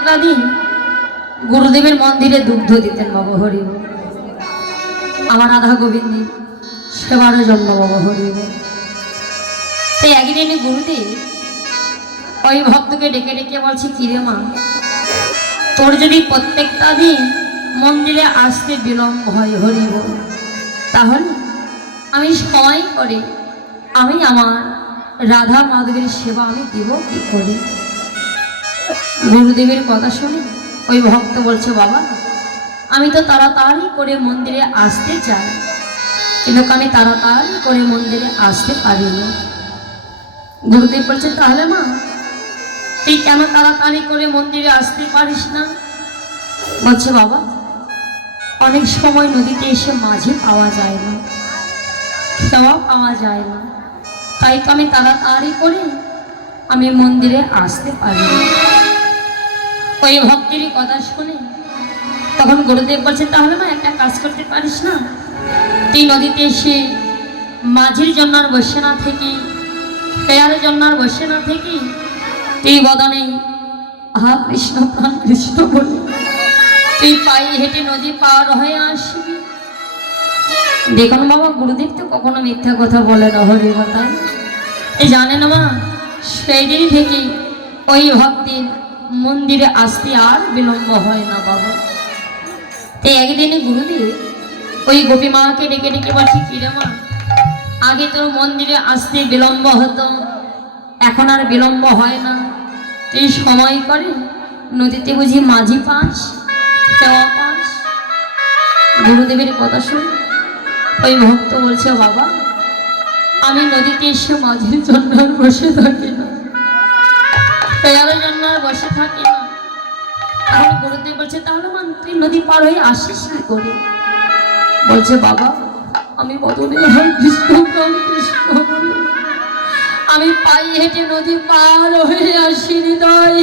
প্রত্যেকটা দিন গুরুদেবের মন্দিরে দুগ্ধ দিতেন বাবা হরি বল। আমার রাধা গোবিন্দের সেবার জন্য বাবা হরি বল। তাই একদিন গুরুদেব ওই ভক্তকে ডেকে ডেকে বলছি, কিরে মা, তোর যদি প্রত্যেকটা দিন মন্দিরে আসতে বিলম্ব হয় হরি বল, তাহলে আমি সময় করে আমি আমার রাধা মাধবের সেবা আমি দিব কি করে? গুরুদেবের কথা শুনে ওই ভক্ত বলছে, বাবা আমি তো তাড়াতাড়ি করে মন্দিরে আসতে চাই, কিন্তু আমি তাড়াতাড়ি করে মন্দিরে আসতে পারি না। গুরুদেব বলছে, তাহলে মা তুই কেন তাড়াতাড়ি করে মন্দিরে আসতে পারিস না? বলছে, বাবা অনেক সময় নদীতে এসে মাঝি পাওয়া যায় না, খাওয়া পাওয়া যায় না, তাই তো আমি তাড়াতাড়ি করে আমি মন্দিরে আসতে পারি না। ওই ভক্তেরই কথা শুনে তখন গুরুদেব বলছে, তাহলে না একটা কাজ করতে পারিস না, তুই নদীতে এসে মাঝির জন্য আর বসে না থেকে, পেয়ারের জন্য আর বসে না থেকে, তুই বদনে আহা কৃষ্ণ প্রাণ কৃষ্ণ বলে তুই পায়ে হেঁটে নদী পার হয়ে আসবি। দেখুন বাবা, গুরুদেব তো কখনো মিথ্যা কথা বলে না হরি কথা। এই জানেন মা, সেই দিন থেকে ওই ভক্তের মন্দিরে আসতে আর বিলম্ব হয় না বাবা। তাই একদিনে গুরুদেব ওই গোপী মাকে ডেকে ডেকে বলছি, কিরে মা, আগে তোর মন্দিরে আসতে বিলম্ব হতো, এখন আর বিলম্ব হয় না, তুই সময় করে নদীতে বুঝি মাঝি পাস, সেবা পাস? গুরুদেবের কথা শুনে ওই ভক্ত বলছে, বাবা আমি নদীতে এসে মাঝির জন্য আর বসে থাকি না, পেয়ারের জন্য আর বসে থাকি না। এখন গুরুদেব বলছে, তাহলে মান তুই নদী পার হয়ে আসিস কি করে? বলছে, বাবা আমি বদলে হয় কৃষ্ণ প্রাণ কৃষ্ণ বলে আমি পায়ে হেঁটে নদী পার হয়ে আসি হৃদয়।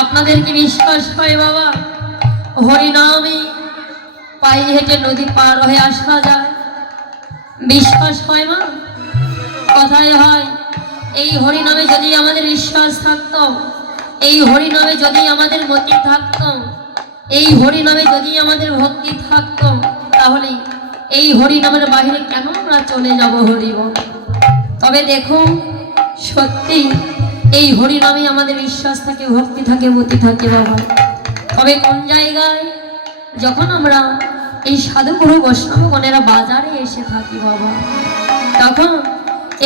আপনাদের কি বিশ্বাস হয় বাবা হরিনামে পায়ে হেঁটে নদী পার হয়ে আসা যায়? বিশ্বাস হয় মা? কথায় হয়, এই হরিনামে যদি আমাদের বিশ্বাস থাকতো, এই হরিনামে যদি আমাদের মতি থাকতো, এই হরিনামে যদি আমাদের ভক্তি থাকতো, তাহলে এই হরিনামের বাইরে কেন আমরা চলে যাব হরি বল? তবে দেখুন সত্যি এই হরিনামে আমাদের বিশ্বাস থাকে, ভক্তি থাকে, মতি থাকে বাবা। তবে কোন জায়গায় যখন আমরা এই সাধুগুরু বৈষ্ণবগণেরা বাজারে এসে থাকি বাবা, তখন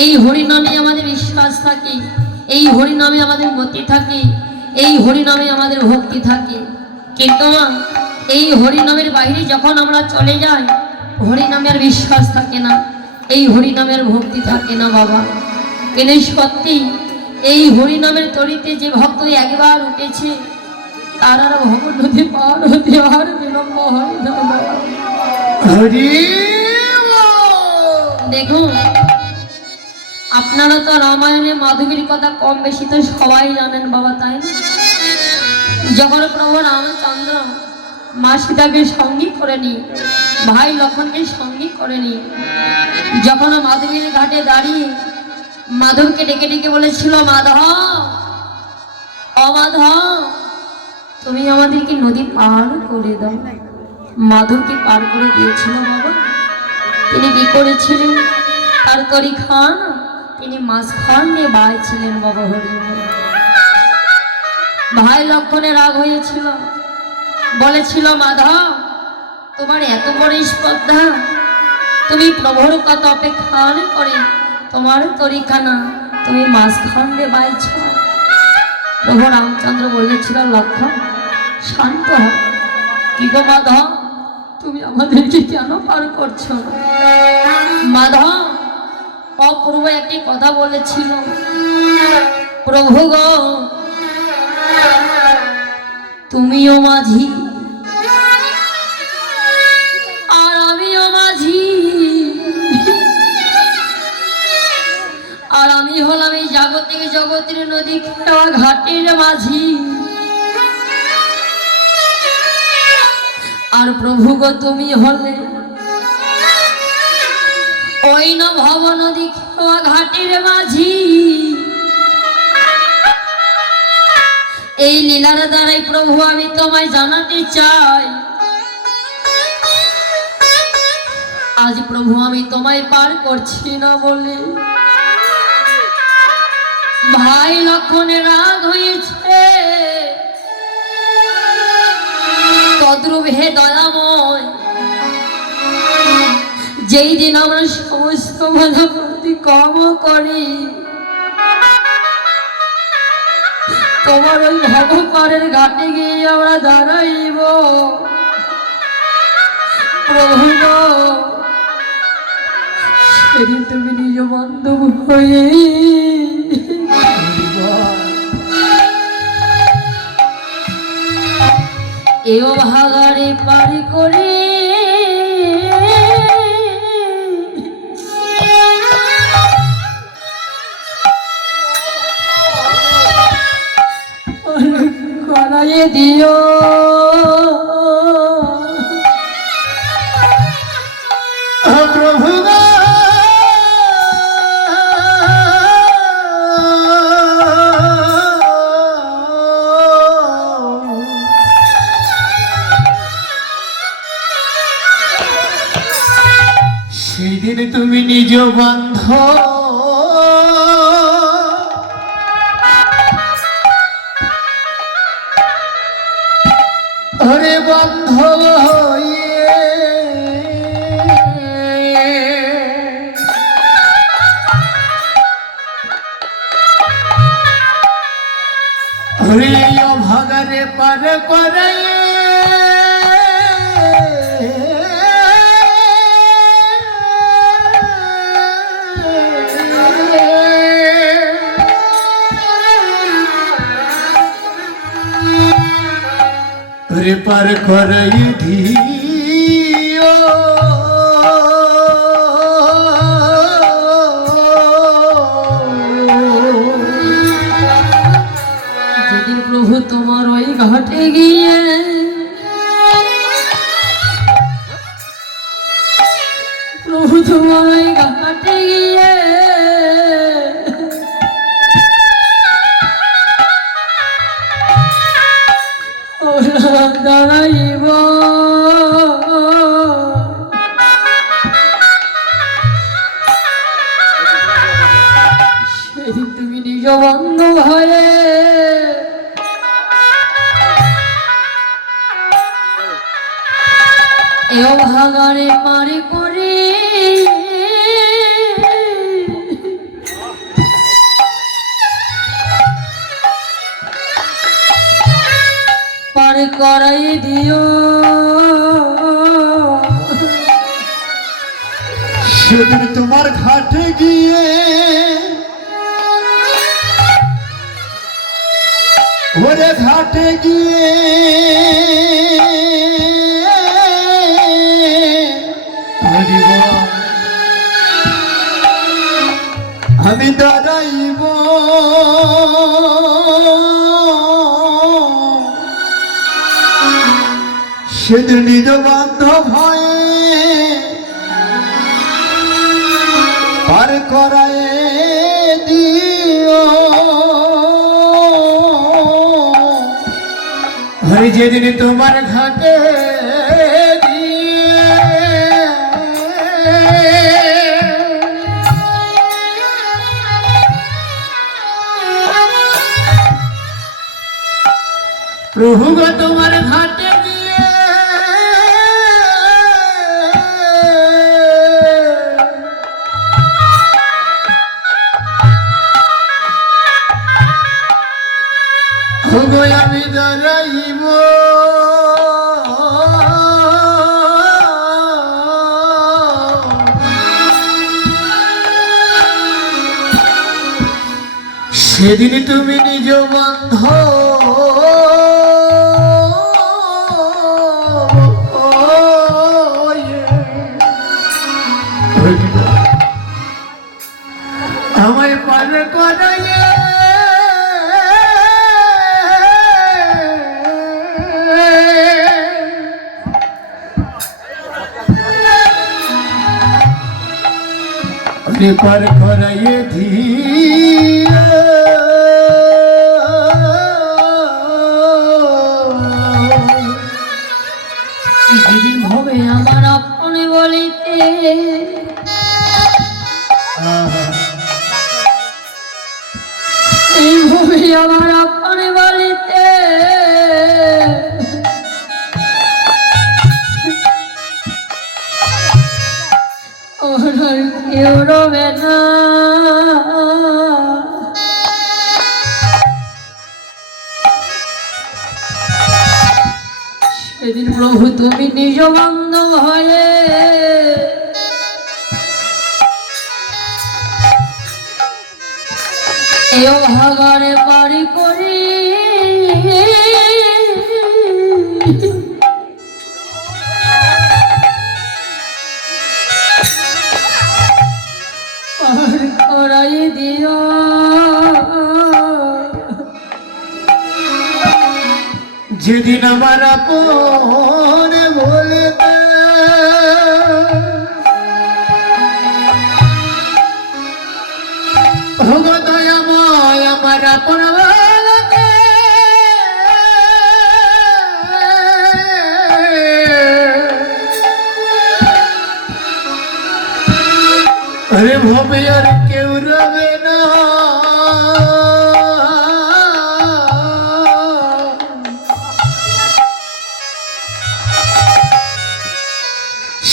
এই হরিনামে আমাদের বিশ্বাস থাকে, এই হরিনামে আমাদের মতি থাকে, এই হরিনামে আমাদের ভক্তি থাকে। কিন্তু এই হরিনামের বাইরে যখন আমরা চলে যাই, হরিনামের বিশ্বাস থাকে না, এই হরিনামের ভক্তি থাকে না বাবা। কিন্তু সত্যি এই হরিনামের তরিতে যে ভক্ত একবার উঠেছে, তার আর ভগবান নদী পার হতে আর বিলম্ব হয় না। দেখুন আপনারা তো রামায়ণে মাধবীর কথা কম বেশি তো সবাই জানেন বাবা, তাই না? যখন প্রভু রামচন্দ্র মা সীতাকে সঙ্গী করে নি, ভাই লক্ষণকে সঙ্গী করে নি, যখন মাধবীর ঘাটে দাঁড়িয়ে মাধবকে ডেকে ডেকে বলেছিল, মাধব ও মাধব তুমি আমাদেরকে নদী পার করে দাও। মাধবকে পার করে দিয়েছিল বাবা। তিনি কি করেছিলেন? তার তরি খান তিনি মাছ খান নিয়ে বাইছিলেন বাবা হরি। ভাই লক্ষণে রাগ হয়েছিল, বলেছিল, মাধব তোমার এত বড় স্পর্ধা, তুমি প্রভুর কথা অপেক্ষা করে তোমার তরিখানা তুমি মাছ খান দিয়ে বাইছ। প্রভু রামচন্দ্র বলেছিল, লক্ষণ শান্ত হ। কি গো মাধব, তুমি আমাদেরকে কেন পার করছো? মাধব অপূর্ব একটি কথা বলেছিল, প্রভু গো তুমিও মাঝি আর আমিও মাঝি, আর আমি হলাম এই জাগতিক জগতের নদী খেওয়া ঘাটের মাঝি। আর প্রভু গো তুমি হলে ওই ভব নদী খেওয়া ঘাটের মাঝি। এই লীলার দ্বারাই প্রভু আমি তোমায় জানাতে চাই, আজ প্রভু আমি তোমায় পার করছি না বলে ভাই লক্ষণের রাগ হয়েছে। তদ্রূপ হে দয়াময়, যেই দিন আমরা সমস্ত বাধা প্রতিক্রম করি তোমার ওই ভবপারের ঘাটে গিয়ে আমরা দাঁড়াইব। প্রভু সেদিন তুমি নিজ বান্ধব হয়ে এও ভাগারে পার করে করাইয়ে দিও। প্রভু সেদিন তুমি নিজ বান্ধ হরে বান্ধব হয়ে হরে অভাগারে পার করে পার করাই দিও। যেদিন প্রভু তোমার ওই ঘাটে গিয়ে প্রভু তোমার ওই ঘাটে গিয়ে দাঁড়াইব, সেদিন তুমি নিজ বন্ধ হয়ে এও ভাগারে পারে করে পার করাই দিও। সেদিন তোমার ঘাটে গিয়ে ওরে ঘাটে গিয়ে আমি দাঁড়াইব। সেদিন নিজ বান্ধব হয়ে পার করায় দিও। হরে যেদিন তোমার ঘাটে প্রভু গো তোমার ঘাটে গিয়ে আমি দাঁড়াইব। সেদিন তুমি নিজ বান্ধব ওরে পার করাইয়ে দিও যেদিন হবে আমার আপনে বলিতে এই হবে আমার আপনে বলিতে ওর আর কেউ রবে না। সেদিন প্রভু তুমি নিজ বান্ধব হলে এও ভাগারে বাড়ি করি পার করাই দিও। যেদিন আমার আপন বলতে দয়াময় আমার আপন বলতে আরে ভবে আর কেউ রবে না।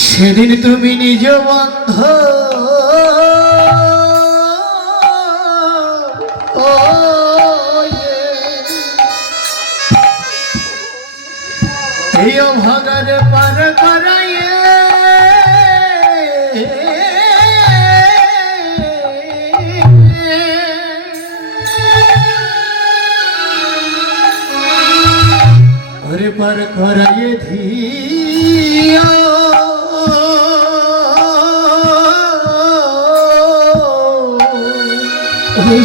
সেদিন তুমি নিজ বন্ধ এই ভাগারে পার করাইয়ে ওরে পার করাইয়ে দিও।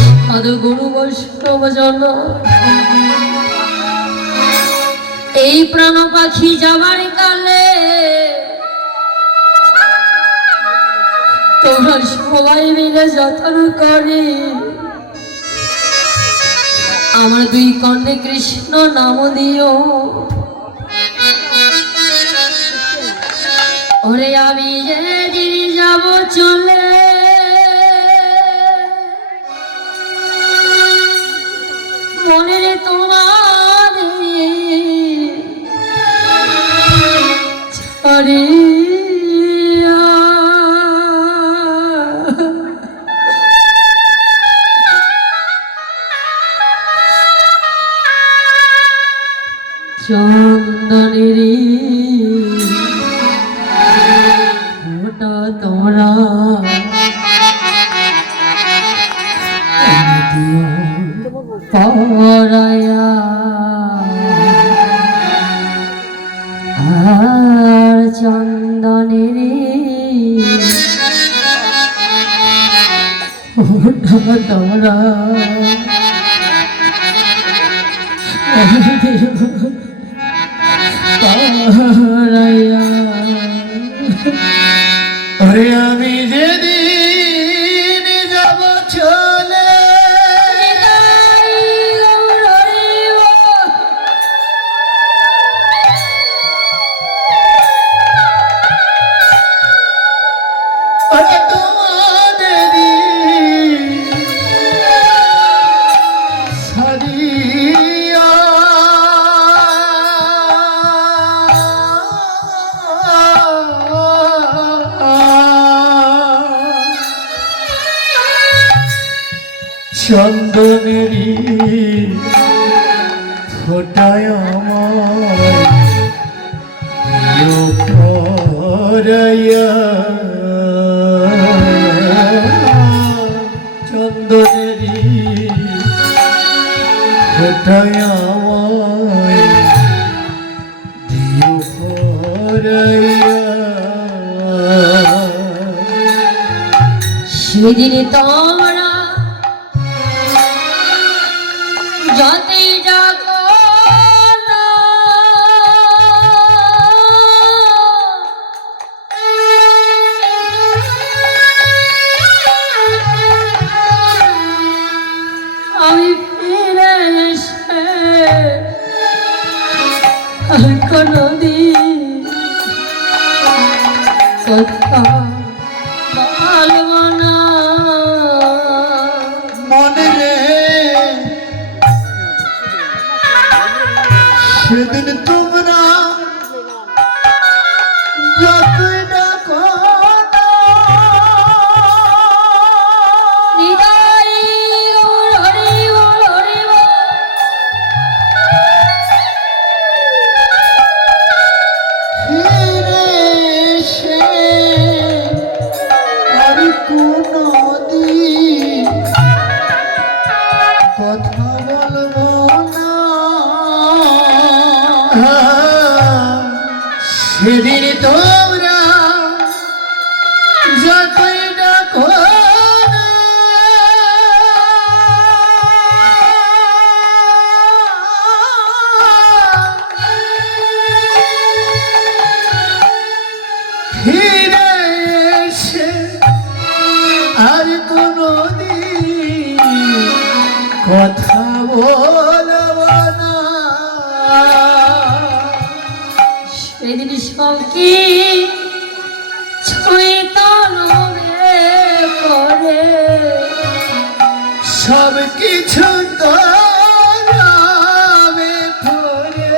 সাধু গুরু বৈষ্ণব জন এই প্রাণ পাখি যাবার কালে তোমরা সবাই মিলে যত্ন করে আমার দুই কর্ণে কৃষ্ণ নাম দিও। ওরে আমি যেদিন যাব চলে মনের তোমার ছাড়িয়া চন্দনের ওটা তোমরা পরায়া আর চন্দনের ওটা তোমরা পরায়া। ওরে আমি যেদিন যাব চলে ওরে তোমাদেরই সারিয়া চন্দনেরই ফোটায় আমার পরাইয়া চন্দনেরই ফোটায় আমার দিও পরাইয়া। সেদিন তোমরা যতই ডাকো না নদী কথা বলবো না। মনে রে সেদিন তোমরা যতই ডাকো না, নিতাই গৌর হরি বল হরি বল। ফিরে এসে আর কোনদিন কথা বলবো না। সেদিন তোমরা যতই ডাকো না, ফিরে এসে আর কোনদিন কথা বলবো না। সেদিন সঙ্গী ছুঁই তনবে করে সব কিছু তরাবে পরে,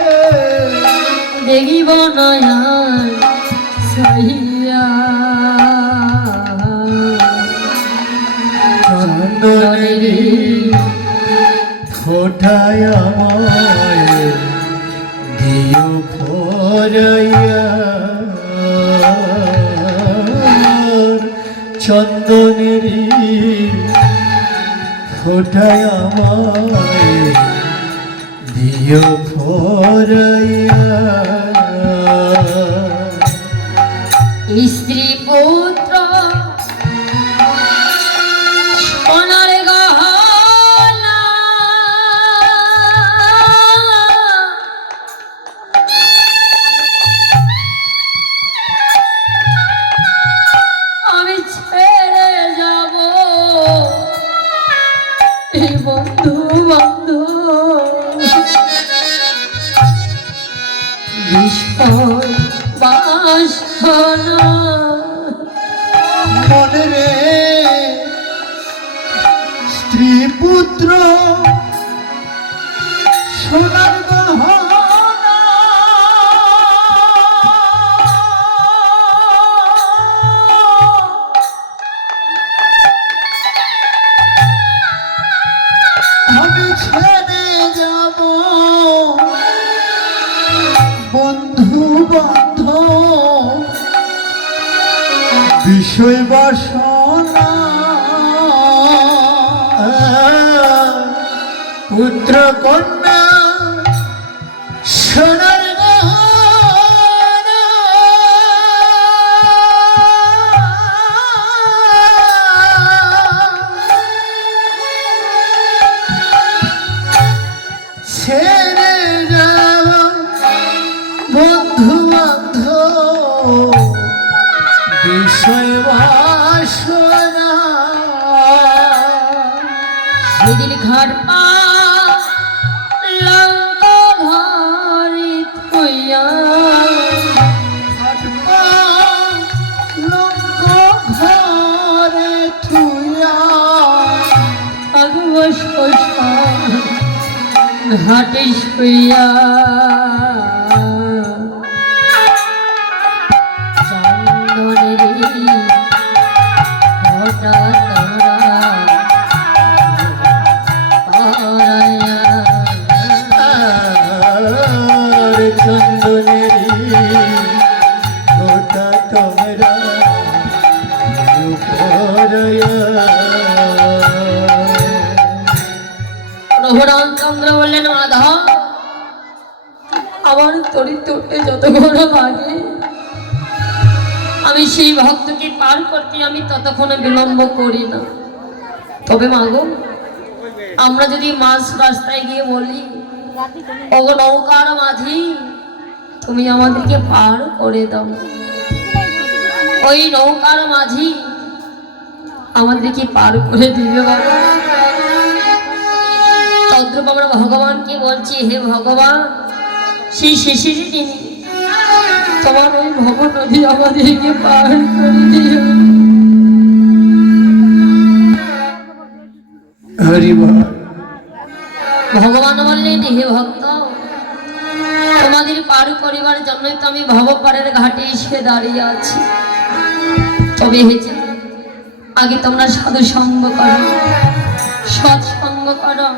দেখিব নয়ান সাহিয়া চন্দনেরি ফোটায় আমায় দিও ভরাইয়া। চন্দনেরি ফোটায় আমায় দিও ভরাইয়া। স্ত্রী পুত্র সোনার গহনা আমি ছেড়ে যাব এই বন্ধু বান্ধব বিষয় বাসনা। মনে রে স্ত্রী পুত্র সোনার গহনা, আমি ছেড়ে যাব বন্ধু বান্ধব বিষয় বাসনা। পুত্র কন্যা সোনার গহনা, ছেড়ে যাব বন্ধু বান্ধব বিষয় বাসনা। সেদিন ঘর পা লঙ্ক ঘরে থইয়া লঙ্ক ঘরে থুয়া, আগব শ্মশান ঘাটে শুইয়া চন্দনেরি ঘটা তোরা পরায়া। চন্দনেরি ওটা তোমরা প্রভু রামচন্দ্র বললেন, মাধব আমার চরিত্রতে যতক্ষণ লাগে আমি সেই ভক্তকে পার করতে আমি ততক্ষণে বিলম্ব করি না। তবে মাগো, আমরা যদি মাঝ রাস্তায় গিয়ে বলি, ওগো নৌকার মাঝি তুমি আমাদেরকে পার করে দাও, ওই নৌকার মাঝি আমাদেরকে পার করে দিবে বাবা। তদ্রূপ আমরা ভগবানকে বলছি, হে ভগবান, সেই শেষের দিন তোমার ওই ভব নদী আমাদেরকে পার করে দিও। হরি বল। ভগবান বললেন, হে ভক্ত, তোমাদের পার করিবার জন্যই তো আমি ভবপারের ঘাটে এসে দাঁড়িয়ে আছি। তবে আগে তোমরা সাধু সঙ্গ করো, সৎসঙ্গ করো।